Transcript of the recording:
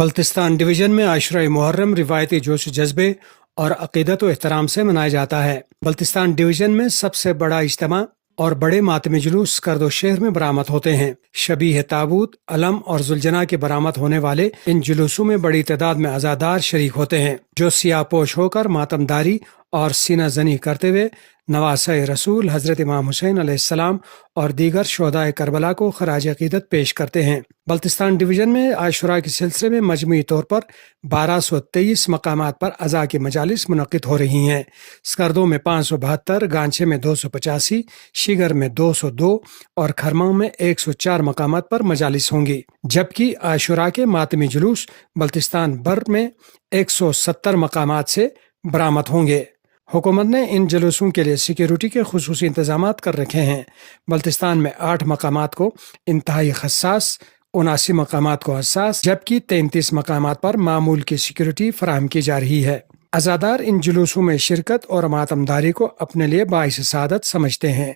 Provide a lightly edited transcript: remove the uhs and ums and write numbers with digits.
Baltistan division میں عاشورہ محرم روایتی جوش و جذبے اور عقیدت و احترام سے منایا جاتا ہے۔ بلتستان ڈویژن میں سب سے بڑا اجتماع اور بڑے ماتمی جلوس کرد و شہر میں برآمد ہوتے ہیں۔ شبیہ تابوت، علم اور ذوالجناح کے برآمد ہونے والے ان جلوسوں میں بڑی تعداد میں عزادار شریک ہوتے ہیں، جو سیاہ پوش ہو کر ماتم داری اور سینہ زنی کرتے ہوئے نواسۂ رسول حضرت امام حسین علیہ السلام اور دیگر شہدائے کربلا کو خراج عقیدت پیش کرتے ہیں۔ بلتستان ڈویژن میں عاشوراء کے سلسلے میں مجموعی طور پر 1223 مقامات پر عزا کی مجالس منعقد ہو رہی ہیں۔ سکردو میں 572، گانچے میں 285، شیگر میں 202 اور کھرماؤں میں 104 مقامات پر مجالس ہوں گی، جبکہ عاشوراء کے ماتمی جلوس بلتستان بھر میں 170 مقامات سے برآمد ہوں گے۔ حکومت نے ان جلوسوں کے لیے سیکیورٹی کے خصوصی انتظامات کر رکھے ہیں۔ بلتستان میں 8 مقامات کو انتہائی حساس، 79 مقامات کو حساس، جبکہ 33 مقامات پر معمول کی سیکیورٹی فراہم کی جا رہی ہے۔ عزادار ان جلوسوں میں شرکت اور ماتم داری کو اپنے لیے باعث سعادت سمجھتے ہیں۔